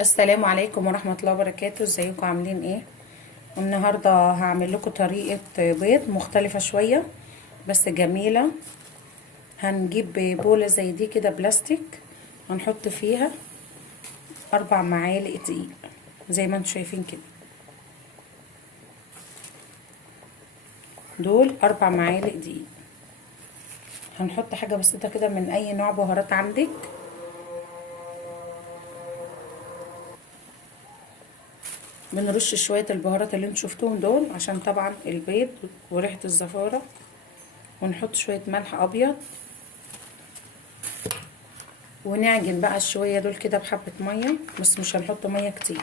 السلام عليكم ورحمة الله وبركاته. ازيكم عاملين ايه؟ النهاردة هعمل لكم طريقة بيض مختلفة شوية بس جميلة. هنجيب بولة زي دي كده بلاستيك، هنحط فيها 4 معالق دقيق زي ما انتم شايفين كده. دول 4 معالق دقيق. هنحط حاجة بسيطة كده من اي نوع بهارات عندك. بنرش شوية البهارات اللي انتم شفتوهم دول عشان طبعا البيض وريحة الزفارة. ونحط شوية ملح ابيض، ونعجن بقى الشوية دول كده بحبة مية، بس مش هنحط مية كتير.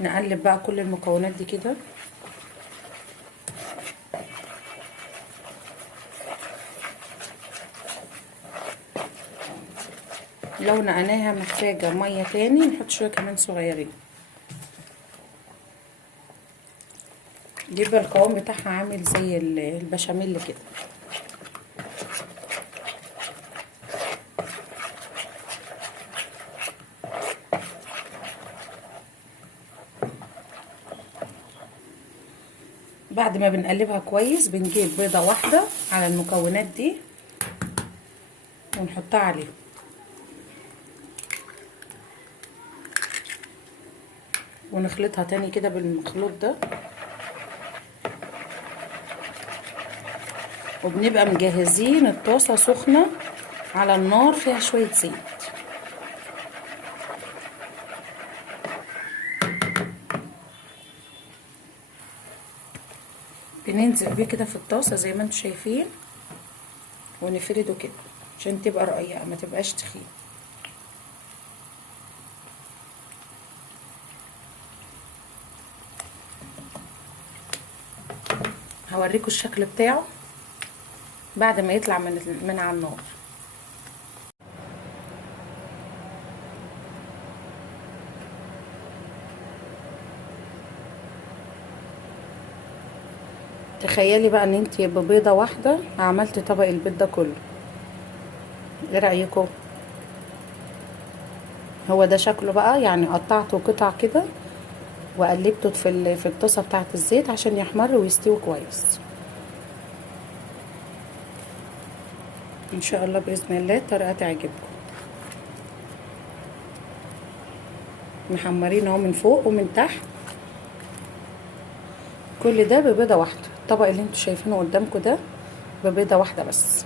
نقلب بقى كل المكونات دي كده. لو نقناها محتاجة مية تاني نحط شوية كمان صغيرين. يبقى القوام بتاعها عامل زي البشاميل كده. بعد ما بنقلبها كويس بنجيب بيضة واحدة على المكونات دي ونحطها عليها، ونخلطها تاني كده بالمخلوط ده. وبنبقى مجهزين الطاسة سخنة على النار فيها شوية زيت. بننزل بيه كده في الطاسة زي ما انتم شايفين، ونفرده كده عشان تبقى رقيقة ما تبقاش تخين. هوريكم الشكل بتاعه بعد ما يطلع من على النار. تخيلي بقى ان انتي ببيضة واحدة عملتي طبق البيض ده كله. ايه رأيكم؟ هو ده شكله بقى، يعني قطعته قطع كده وقلبته في الطاسة بتاعة الزيت عشان يحمر ويستوي كويس. ان شاء الله باذن الله الطريقة تعجبكم. محمرين اهو من فوق ومن تحت، كل ده ببيضة واحدة. الطبق اللي انتوا شايفينه قدامكم ده ببيضة واحدة بس.